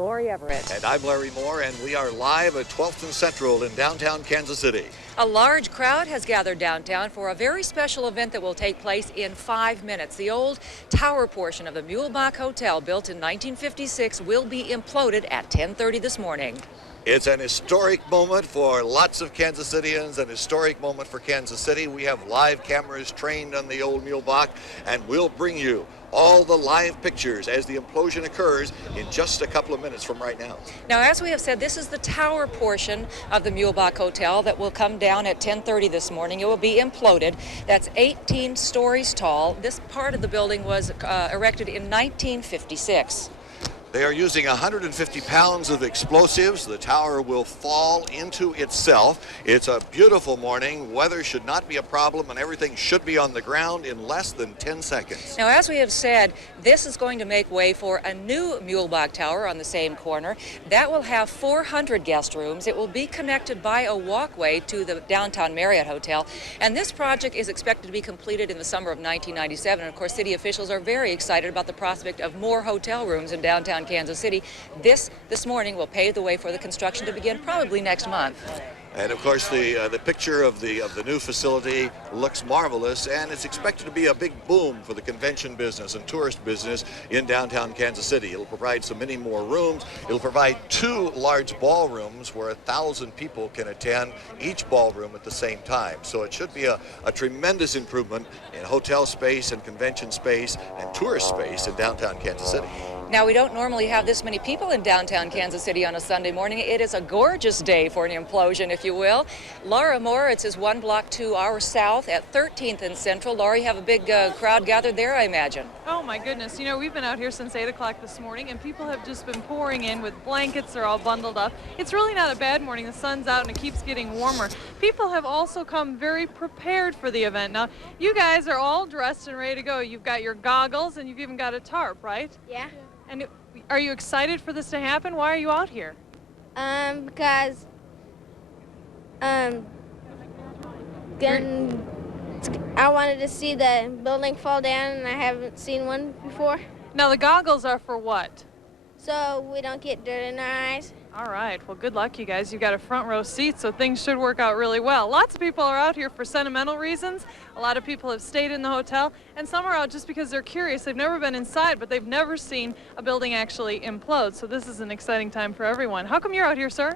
Laurie Everett. And I'm Larry Moore, and we are live at 12th and Central in downtown Kansas City. A large crowd has gathered downtown for a very special event that will take place in 5 minutes. The old tower portion of the Muehlebach Hotel, built in 1956, will be imploded at 10:30 this morning. It's an historic moment for lots of Kansas Cityans, an historic moment for Kansas City. We have live cameras trained on the old Muehlebach, and we'll bring you all the live pictures as the implosion occurs in just a couple of minutes from right now. Now, as we have said, this is the tower portion of the Muehlebach Hotel that will come down at 10:30 this morning. It will be imploded. That's 18 stories tall. This part of the building was erected in 1956. They are using 150 pounds of explosives. The tower will fall into itself. It's a beautiful morning. Weather should not be a problem, and everything should be on the ground in less than 10 seconds. Now, as we have said, this is going to make way for a new Muehlebach Tower on the same corner. That will have 400 guest rooms. It will be connected by a walkway to the downtown Marriott Hotel. And this project is expected to be completed in the summer of 1997. And of course, city officials are very excited about the prospect of more hotel rooms in downtown Kansas City. This morning will pave the way for the construction to begin probably next month. And of course, the picture of the new facility looks marvelous, and it's expected to be a big boom for the convention business and tourist business in downtown Kansas City. It'll provide so many more rooms. It'll provide 2 large ballrooms where 1,000 people can attend each ballroom at the same time. So it should be a tremendous improvement in hotel space and convention space and tourist space in downtown Kansas City. Now, we don't normally have this many people in downtown Kansas City on a Sunday morning. It is a gorgeous day for an implosion, if you will. Lara, Moritz is 1 block to our south at 13th and Central. Laurie, have a big crowd gathered there, I imagine. Oh my goodness, you know, we've been out here since 8 o'clock this morning, and people have just been pouring in with blankets. They're all bundled up. It's really not a bad morning. The sun's out and it keeps getting warmer. People have also come very prepared for the event. Now, you guys are all dressed and ready to go. You've got your goggles and you've even got a tarp, right? Yeah. And are you excited for this to happen? Why are you out here? Because I wanted to see the building fall down, and I haven't seen one before. Now, the goggles are for what? So we don't get dirt in our eyes. All right. Well, good luck, you guys. You've got a front row seat, so things should work out really well. Lots of people are out here for sentimental reasons. A lot of people have stayed in the hotel, and some are out just because they're curious. They've never been inside, but they've never seen a building actually implode. So this is an exciting time for everyone. How come you're out here, sir?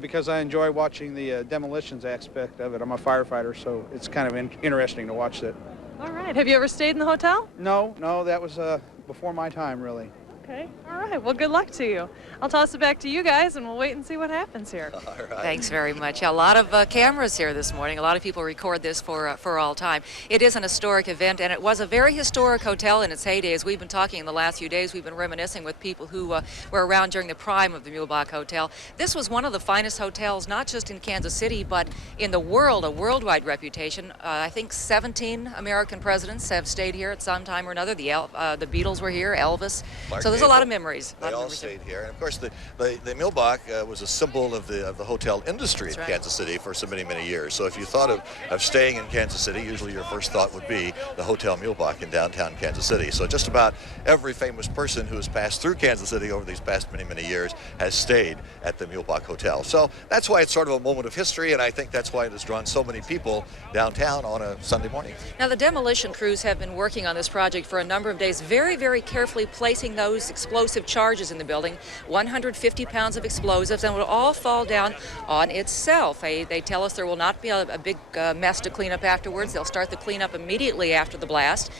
Because I enjoy watching the demolitions aspect of it. I'm a firefighter, so it's kind of interesting to watch that. All right. Have you ever stayed in the hotel? No, that was before my time, really. Okay. All right. Well, good luck to you. I'll toss it back to you guys, and we'll wait and see what happens here. All right. Thanks very much. A lot of cameras here this morning. A lot of people record this for all time. It is an historic event, and it was a very historic hotel in its heyday. As we've been talking in the last few days, we've been reminiscing with people who were around during the prime of the Muehlebach Hotel. This was one of the finest hotels, not just in Kansas City, but in the world, a worldwide reputation. I think 17 American presidents have stayed here at some time or another. The Beatles were here, Elvis. So there's a lot of memories. They all stayed here. And of course, the Muehlebach was a symbol of the hotel industry in Kansas City for so many, many years. So if you thought of staying in Kansas City, usually your first thought would be the Hotel Muehlebach in downtown Kansas City. So just about every famous person who has passed through Kansas City over these past many, many years has stayed at the Muehlebach Hotel. So that's why it's sort of a moment of history, and I think that's why it has drawn so many people downtown on a Sunday morning. Now, the demolition crews have been working on this project for a number of days, very, very carefully placing those explosive charges in the building. 150 pounds of explosives, and it will all fall down on itself. They tell us there will not be a big mess to clean up afterwards. They'll start the cleanup immediately after the blast.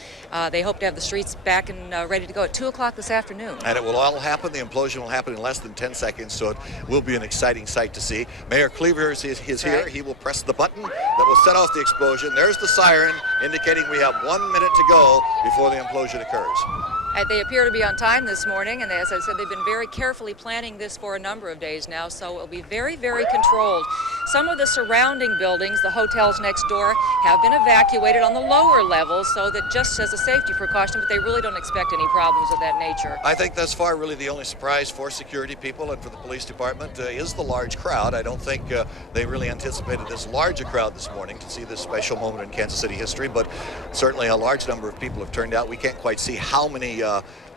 They hope to have the streets back and ready to go at 2 o'clock this afternoon. And it will all happen. The implosion will happen in less than 10 seconds, so it will be an exciting sight to see. Mayor Cleaver is here. He will press the button that will set off the explosion. There's the siren indicating we have 1 minute to go before the implosion occurs. They appear to be on time this morning, and as I said, they've been very carefully planning this for a number of days now, so it will be very, very controlled. Some of the surrounding buildings, the hotels next door, have been evacuated on the lower levels, so that just as a safety precaution, but they really don't expect any problems of that nature. I think thus far really the only surprise for security people and for the police department is the large crowd. I don't think they really anticipated this large a crowd this morning to see this special moment in Kansas City history, but certainly a large number of people have turned out. We can't quite see how many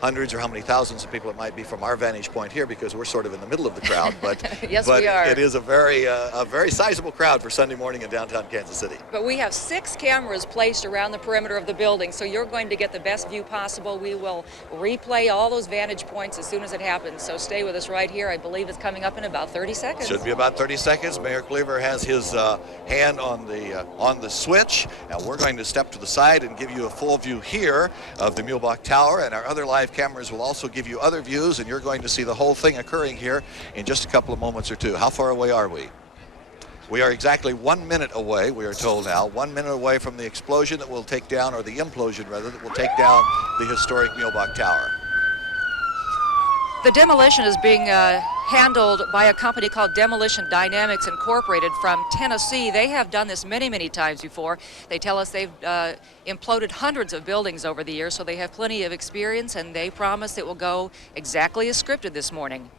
hundreds or how many thousands of people it might be from our vantage point here, because we're sort of in the middle of the crowd. But yes, but we are. It is a very sizable crowd for Sunday morning in downtown Kansas City. But we have 6 cameras placed around the perimeter of the building, so you're going to get the best view possible. We will replay all those vantage points as soon as it happens. So stay with us right here. I believe it's coming up in about 30 seconds. Should be about 30 seconds. Mayor Cleaver has his hand on the switch, and we're going to step to the side and give you a full view here of the Muehlebach Tower, and our other live cameras will also give you other views, and you're going to see the whole thing occurring here in just a couple of moments or two. How far away are we? We are exactly 1 minute away, we are told now, 1 minute away from the explosion that will take down, or the implosion rather, that will take down the historic Muehlebach Tower. The demolition is being handled by a company called Demolition Dynamics Incorporated from Tennessee. They have done this many, many times before. They tell us they've imploded hundreds of buildings over the years, so they have plenty of experience, and they promise it will go exactly as scripted this morning.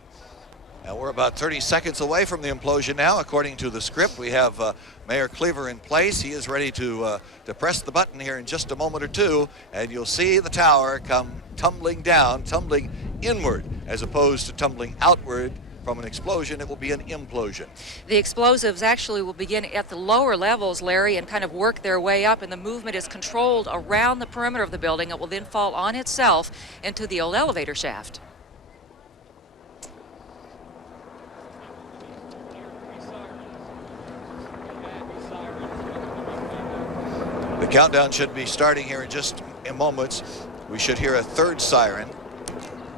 Now we're about 30 seconds away from the implosion now. According to the script, we have Mayor Cleaver in place. He is ready to press the button here in just a moment or two, and you'll see the tower come tumbling down, tumbling inward, as opposed to tumbling outward from an explosion. It will be an implosion. The explosives actually will begin at the lower levels, Larry, and kind of work their way up, and the movement is controlled around the perimeter of the building. It will then fall on itself into the old elevator shaft. The countdown should be starting here in just moments. We should hear a third siren,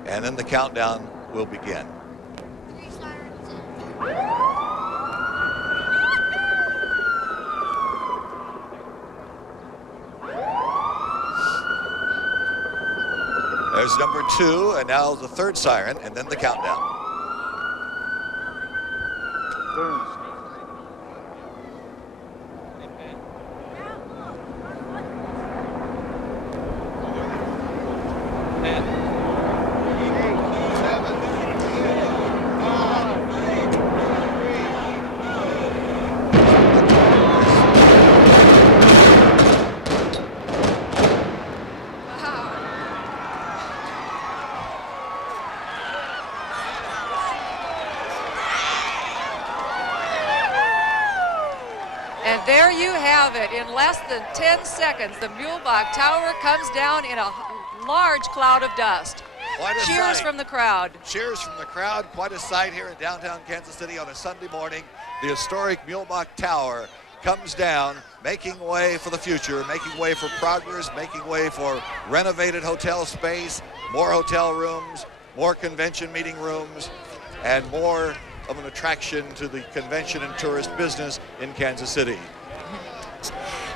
and then the countdown will begin. There's number 2, and now the third siren, and then the countdown. Boom. And there you have it. In less than 10 seconds, the Muehlebach Tower comes down in a large cloud of dust. Quite a Cheers sight. from the crowd. Cheers from the crowd. Quite a sight here in downtown Kansas City on a Sunday morning. The historic Muehlebach Tower comes down, making way for the future, making way for progress, making way for renovated hotel space, more hotel rooms, more convention meeting rooms, and more of an attraction to the convention and tourist business in Kansas City.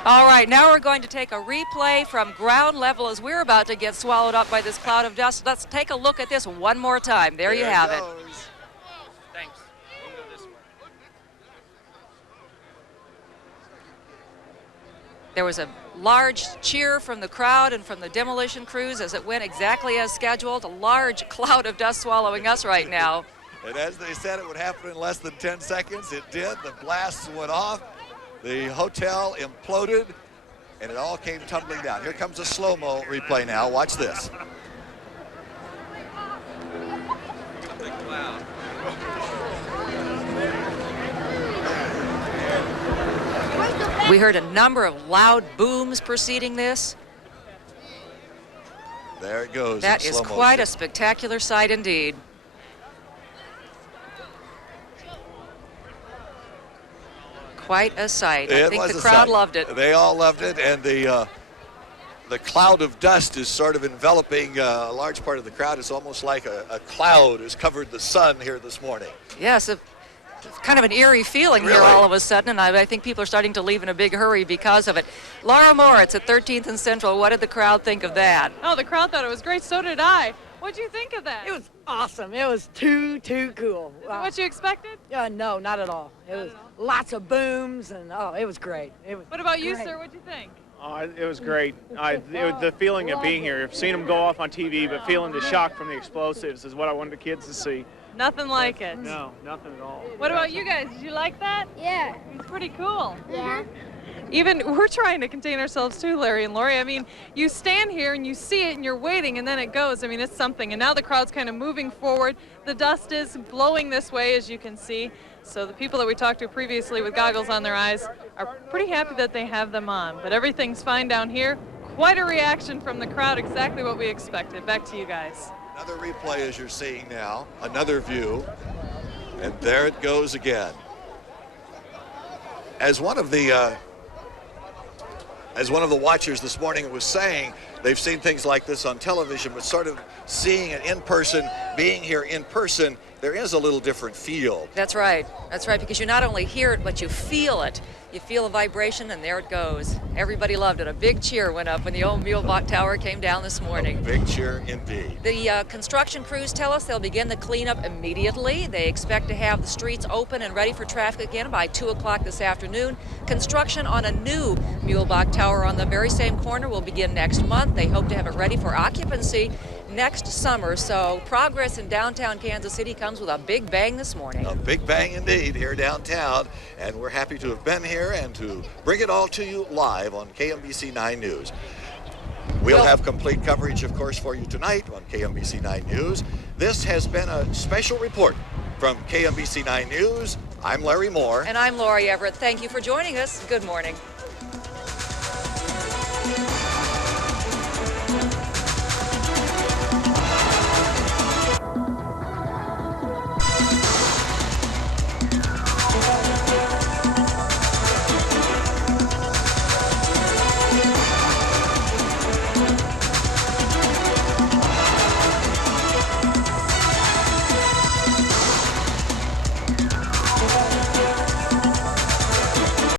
All right, now we're going to take a replay from ground level as we're about to get swallowed up by this cloud of dust. Let's take a look at this one more time. There you have it. Thanks. There was a large cheer from the crowd and from the demolition crews as it went exactly as scheduled. A large cloud of dust swallowing us right now. And as they said it would happen in less than 10 seconds, it did. The blasts went off, the hotel imploded, and it all came tumbling down. Here comes a slow-mo replay now. Watch this. Big cloud. We heard a number of loud booms preceding this. There it goes. That in is slow quite a motion. spectacular sight indeed. Quite a sight. I think was the a crowd sight. loved it. They all loved it, and the cloud of dust is sort of enveloping a large part of the crowd. It's almost like a cloud has covered the sun here this morning. Yes, it's kind of an eerie feeling here Really? all of a sudden, and I think people are starting to leave in a big hurry because of it. Lara Moritz at 13th and Central, what did the crowd think of that? Oh, the crowd thought it was great. So did I. What'd you think of that? It was awesome. It was too cool. Is it what you expected? No, not at all. It was lots of booms, and it was great. It was What about you, great. sir? What'd you think? It was great. The feeling of being here, I've seen them go off on TV, but feeling the shock from the explosives is what I wanted the kids to see. Nothing like it. No, nothing at all. What about you guys? Did you like that? Yeah. It was pretty cool. Yeah. Even we're trying to contain ourselves too, Larry and Laurie. I mean, you stand here and you see it and you're waiting and then it goes. I mean, it's something. And now the crowd's kind of moving forward. The dust is blowing this way, as you can see. So the people that we talked to previously with goggles on their eyes are pretty happy that they have them on. But everything's fine down here. Quite a reaction from the crowd, exactly what we expected. Back to you guys. Another replay as you're seeing now, another view, and there it goes again. As one of the watchers this morning was saying, they've seen things like this on television, but sort of seeing it in person, being here in person, there is a little different feel. That's right, because you not only hear it, but you feel it. You feel a vibration, and there it goes. Everybody loved it. A big cheer went up when the old Muehlebach Tower came down this morning. A big cheer indeed. The construction crews tell us they'll begin the cleanup immediately. They expect to have the streets open and ready for traffic again by 2 o'clock this afternoon. Construction on a new Muehlebach Tower on the very same corner will begin next month. They hope to have it ready for occupancy next summer. So progress in downtown Kansas City comes with a big bang this morning. A big bang indeed here downtown, and we're happy to have been here and to bring it all to you live on KMBC 9 News. We'll have complete coverage, of course, for you tonight on KMBC 9 News. This has been a special report from KMBC 9 News. I'm Larry Moore. And I'm Laurie Everett. Thank you for joining us. Good morning.